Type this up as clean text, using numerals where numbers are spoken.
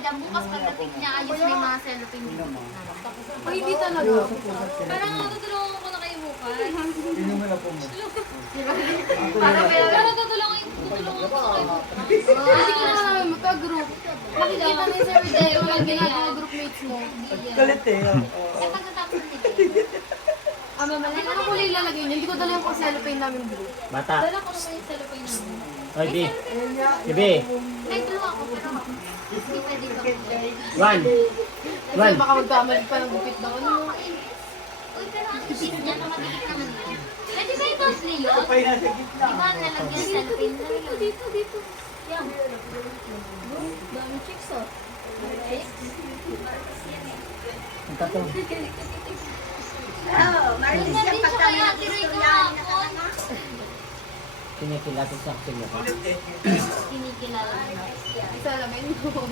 dyan. Bukas pagdating niya, ayos na yung mga cellophane dito. Ay, hindi talaga. Parang tutulungan ko na kayo bukas. Inuman na po mo. Pero tutulungan ko kayo bukas. Hindi ko naman namin magka-group. Makikita ni Sir Day kung ang ginagawa group mates mo. Galit eh. Eh, pagkatapos nila. Hindi ko na kulay ilalagay niya. Hindi ko dala yung pang cellophane namin group. Bata. Dala ko naman yung cellophane namin. Oy, B. Bibi. May dalawa ako, pero hindi pwede ka. One. Kasi baka magkamali pa ng gupit ng ano. Uy, pero ang isip niya na madikit naman yun. Pwede ba ito slilot? Pay nasa gitna. Diba nalagyan cellophane na yun? Dito. Yan. Dami chicks oh. Ang tato. Yun na din siya kaya tiroy kahapon. Kinikilati sa akin mo. Galit eh. Kinikilala niya. Sa alamin mo.